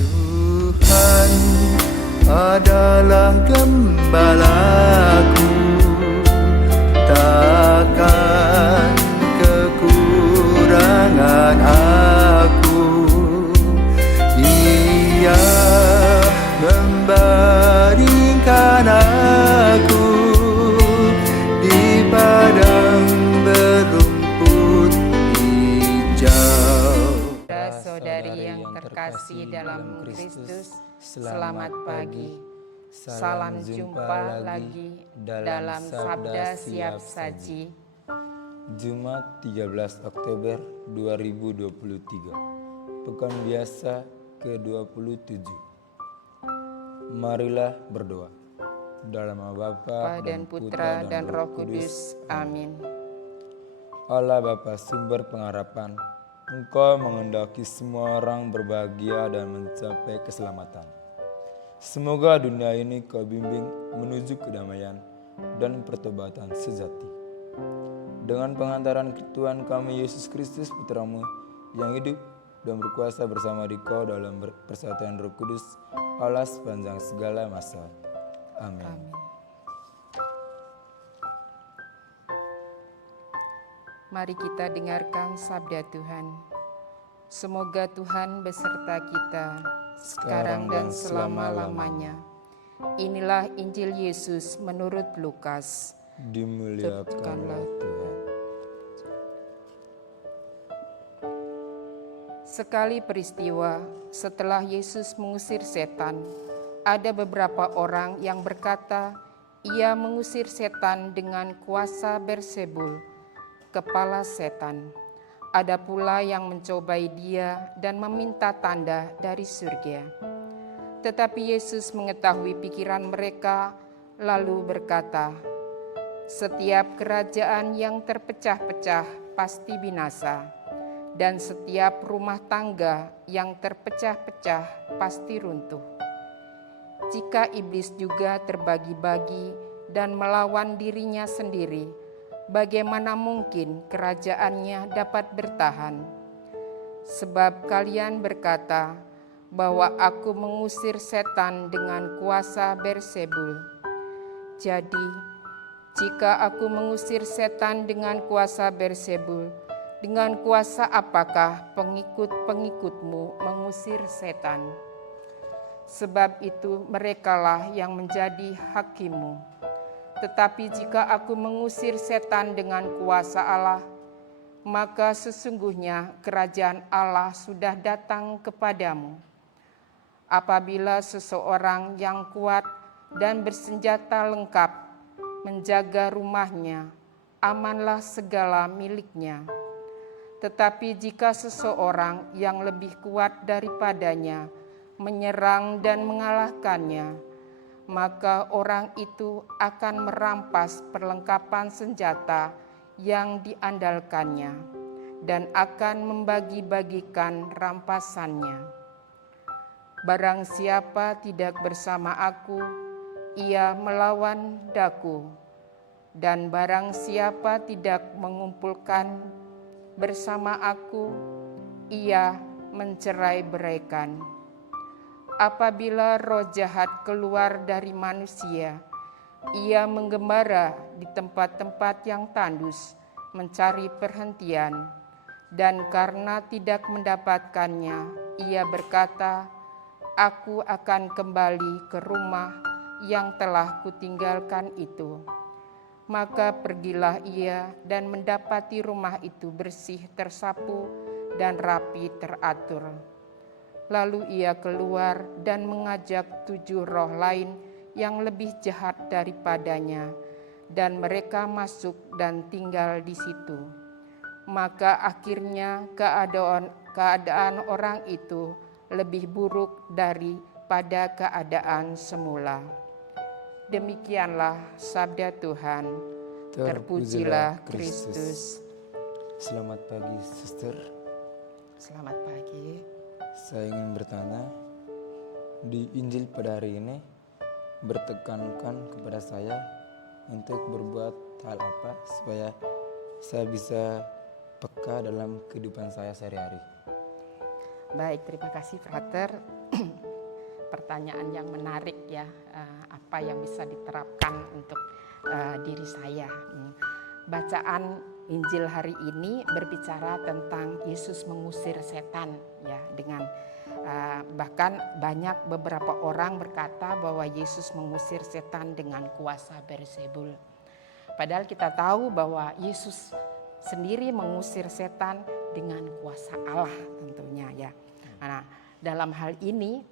Tuhan adalah gembalaku, takkan kekurangan aku. Ia membaringkan aku di padang berumput hijau. Saudari yang terkasih dalam Kristus, selamat pagi. Salam jumpa lagi dalam Sabda Siap Saji. Jumat 13 Oktober 2023, Pekan Biasa ke-27. Marilah berdoa. Dalam nama Bapa dan Putra dan Roh Kudus. Amin. Allah Bapa sumber pengharapan, Engkau menghendaki semua orang berbahagia dan mencapai keselamatan. Semoga dunia ini Kau bimbing menuju kedamaian dan pertobatan sejati. Dengan pengantaran Tuhan kami Yesus Kristus Putra-Mu yang hidup dan berkuasa bersama di Kau dalam persatuan Roh Kudus, Allah sepanjang segala masa. Amin. Mari kita dengarkan sabda Tuhan. Semoga Tuhan beserta kita sekarang dan selama-lamanya. Inilah Injil Yesus menurut Lukas. Dimuliakanlah Tuhan. Sekali peristiwa setelah Yesus mengusir setan, ada beberapa orang yang berkata, ia mengusir setan dengan kuasa Beelzebul, kepala setan. Ada pula yang mencobai dia dan meminta tanda dari surga. Tetapi Yesus mengetahui pikiran mereka, lalu berkata, setiap kerajaan yang terpecah-pecah pasti binasa, dan setiap rumah tangga yang terpecah-pecah pasti runtuh. Jika iblis juga terbagi-bagi dan melawan dirinya sendiri, bagaimana mungkin kerajaannya dapat bertahan? Sebab kalian berkata bahwa aku mengusir setan dengan kuasa Beelzebul. Jadi, jika aku mengusir setan dengan kuasa Beelzebul, dengan kuasa apakah pengikut-pengikutmu mengusir setan? Sebab itu merekalah yang menjadi hakimmu. Tetapi jika aku mengusir setan dengan kuasa Allah, maka sesungguhnya kerajaan Allah sudah datang kepadamu. Apabila seseorang yang kuat dan bersenjata lengkap menjaga rumahnya, amanlah segala miliknya. Tetapi jika seseorang yang lebih kuat daripadanya menyerang dan mengalahkannya, maka orang itu akan merampas perlengkapan senjata yang diandalkannya dan akan membagi-bagikan rampasannya. Barang siapa tidak bersama aku, ia melawan daku, dan barang siapa tidak mengumpulkan bersama aku, ia mencerai-beraikan. Apabila roh jahat keluar dari manusia, ia menggembara di tempat-tempat yang tandus, mencari perhentian, dan karena tidak mendapatkannya, ia berkata, aku akan kembali ke rumah yang telah kutinggalkan itu. Maka pergilah ia dan mendapati rumah itu bersih, tersapu, dan rapi teratur. Lalu ia keluar dan mengajak 7 roh lain yang lebih jahat daripadanya, dan mereka masuk dan tinggal di situ. Maka akhirnya keadaan orang itu lebih buruk daripada keadaan semula. Demikianlah sabda Tuhan. Terpujilah Kristus. Selamat pagi, Suster. Selamat pagi. Saya ingin bertanya, di Injil pada hari ini bertekankan kepada saya untuk berbuat hal apa supaya saya bisa peka dalam kehidupan saya sehari-hari. Baik, terima kasih Frater. Pertanyaan yang menarik ya, apa yang bisa diterapkan untuk diri saya. Bacaan Injil hari ini berbicara tentang Yesus mengusir setan ya, dengan bahkan banyak beberapa orang berkata bahwa Yesus mengusir setan dengan kuasa Beelzebul. Padahal kita tahu bahwa Yesus sendiri mengusir setan dengan kuasa Allah tentunya ya. Nah, dalam hal ini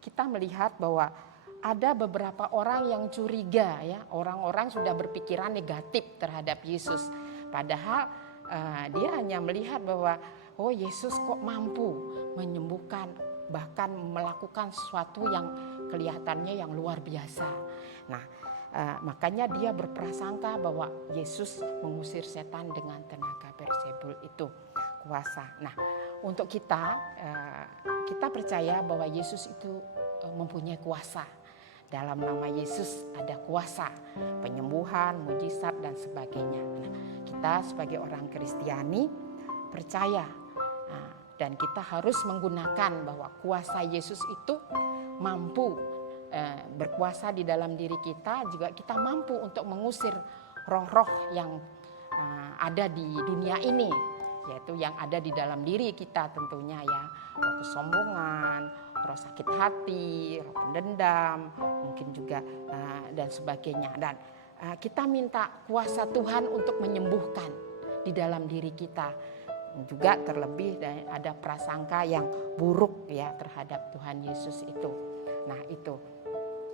kita melihat bahwa ada beberapa orang yang curiga ya, orang-orang sudah berpikiran negatif terhadap Yesus. Padahal dia hanya melihat bahwa oh Yesus kok mampu menyembuhkan, bahkan melakukan sesuatu yang kelihatannya yang luar biasa. Nah, makanya dia berprasangka bahwa Yesus mengusir setan dengan tenaga Beelzebul itu kuasa. Nah, untuk kita percaya bahwa Yesus itu mempunyai kuasa. Dalam nama Yesus ada kuasa penyembuhan, mujizat dan sebagainya. Nah, kita sebagai orang Kristiani percaya dan kita harus menggunakan bahwa kuasa Yesus itu mampu berkuasa di dalam diri kita, juga kita mampu untuk mengusir roh-roh yang ada di dunia ini, yaitu yang ada di dalam diri kita tentunya ya, roh kesombongan, roh sakit hati, roh pendendam, mungkin juga dan sebagainya. Dan kita minta kuasa Tuhan untuk menyembuhkan di dalam diri kita. Juga terlebih ada prasangka yang buruk ya terhadap Tuhan Yesus itu. Nah itu,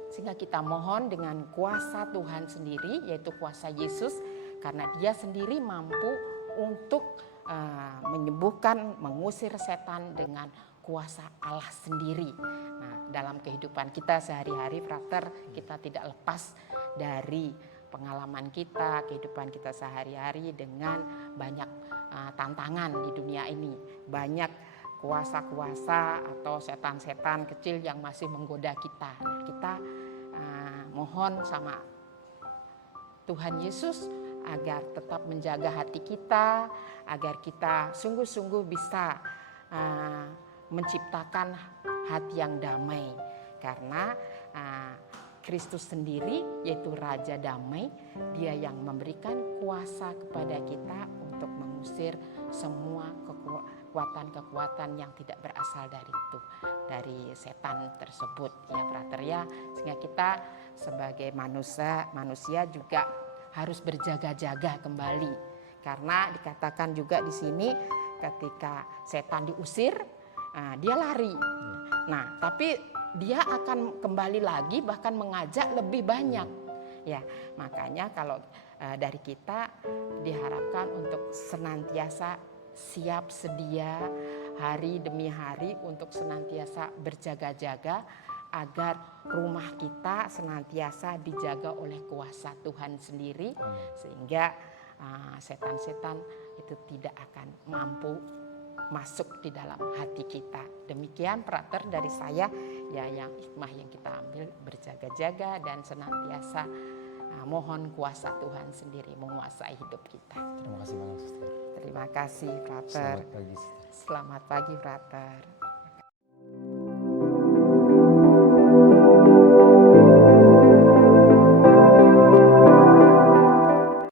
sehingga kita mohon dengan kuasa Tuhan sendiri, yaitu kuasa Yesus, karena dia sendiri mampu untuk menyembuhkan, mengusir setan dengan kuasa Allah sendiri. Nah, dalam kehidupan kita sehari-hari, Frater, kita tidak lepas dari pengalaman kita, kehidupan kita sehari-hari dengan banyak tantangan di dunia ini. Banyak kuasa-kuasa atau setan-setan kecil yang masih menggoda kita. Nah, kita mohon sama Tuhan Yesus agar tetap menjaga hati kita, agar kita sungguh-sungguh bisa menciptakan hati yang damai. Karena Kristus sendiri, yaitu Raja Damai, dia yang memberikan kuasa kepada kita untuk mengusir semua kekuatan-kekuatan yang tidak berasal dari setan tersebut ya Frater ya. Sehingga kita sebagai manusia juga harus berjaga-jaga kembali, karena dikatakan juga di sini ketika setan diusir dia lari. Nah, tapi dia akan kembali lagi, bahkan mengajak lebih banyak. Ya, makanya kalau dari kita diharapkan untuk senantiasa siap sedia hari demi hari untuk senantiasa berjaga-jaga agar rumah kita senantiasa dijaga oleh kuasa Tuhan sendiri, sehingga setan-setan itu tidak akan mampu masuk di dalam hati kita. Demikian Frater dari saya ya, yang hikmah yang kita ambil, berjaga-jaga dan senantiasa mohon kuasa Tuhan sendiri menguasai hidup kita. Terima kasih banyak, Sister. Terima kasih Frater. Selamat pagi, Sister. Selamat pagi Frater.